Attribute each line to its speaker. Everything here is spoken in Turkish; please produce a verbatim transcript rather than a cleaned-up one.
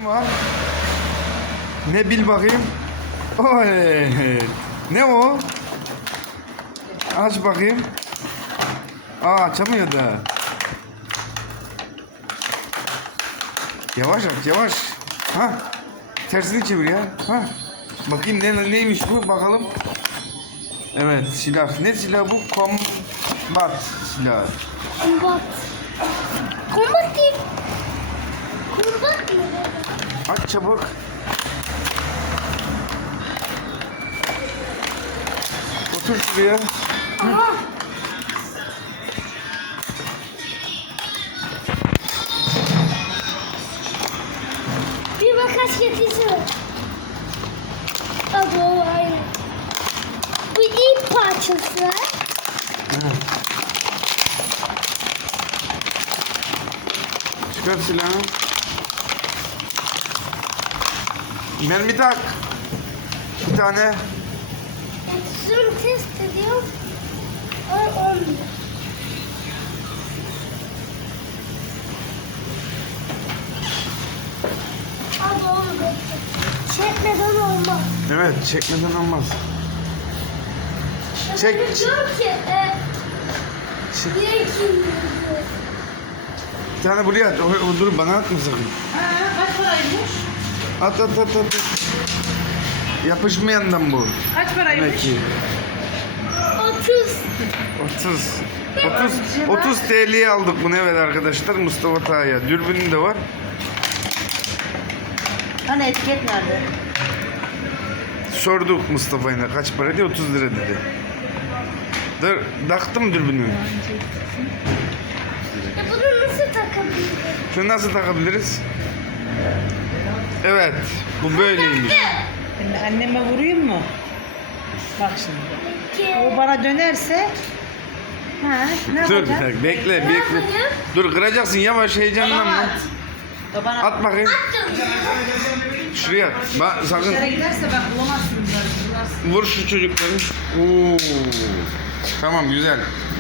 Speaker 1: Var. Ne bil bakayım. Oy. Ne o? Aç bakayım. Aa, açamıyor da. Yavaş aç, yavaş. Ha? Tersini çevir ya. Ha? Bakayım ne neymiş bu, bakalım. Evet, silah. Ne silah bu? Kombat silahı.
Speaker 2: Kombat. Kombat değil. Kombat mı?
Speaker 1: Aç çabuk. Otur şuraya.
Speaker 2: Aha. Bir makas getirsene. Abo, aynen. Bu ip parçası.
Speaker 1: Evet. Çıkar silahı. Mermi tak. Bir tane.
Speaker 2: Zoom test ediyor. on on. Abi oldu. Çekmeden olmaz.
Speaker 1: Evet, çekmeden olmaz. Çek.
Speaker 2: Ben diyorum ki e,
Speaker 1: Çek.
Speaker 2: niye kim
Speaker 1: Bir tane buraya at. O, o dur, bana atma sakın.
Speaker 3: Ha, kaç paraymış?
Speaker 1: At at at at. Yapışmayandan bu.
Speaker 3: Kaç paraymış?
Speaker 1: Demek ki.
Speaker 2: otuz.
Speaker 1: otuz. otuz. otuz T L'ye aldık bunu, evet arkadaşlar, Mustafa Tağ'a. Dürbünü de var.
Speaker 3: Hani etiket nerede?
Speaker 1: Sorduk Mustafa'ya kaç para diye, otuz lira dedi. Dur, taktım dürbünü.
Speaker 2: E bunu nasıl takabilirim?
Speaker 1: Şunu nasıl takabiliriz? Evet, bu böyleymiş.
Speaker 3: Şimdi anneme vurayım mı? Bak şimdi.
Speaker 2: Ki.
Speaker 3: O bana dönerse ha, ne
Speaker 1: Dur,
Speaker 3: yapacağız?
Speaker 1: bekle, bekle.
Speaker 2: yapayım?
Speaker 1: Dur, kıracaksın yavaş, heyecanlanma.
Speaker 3: At. Babana
Speaker 1: At bakayım. Şuraya at. Bak, sakın.
Speaker 3: dışarı giderse bak bulamazsın. Bulamazsın.
Speaker 1: Vur şu çocukları. Oo. Tamam, güzel.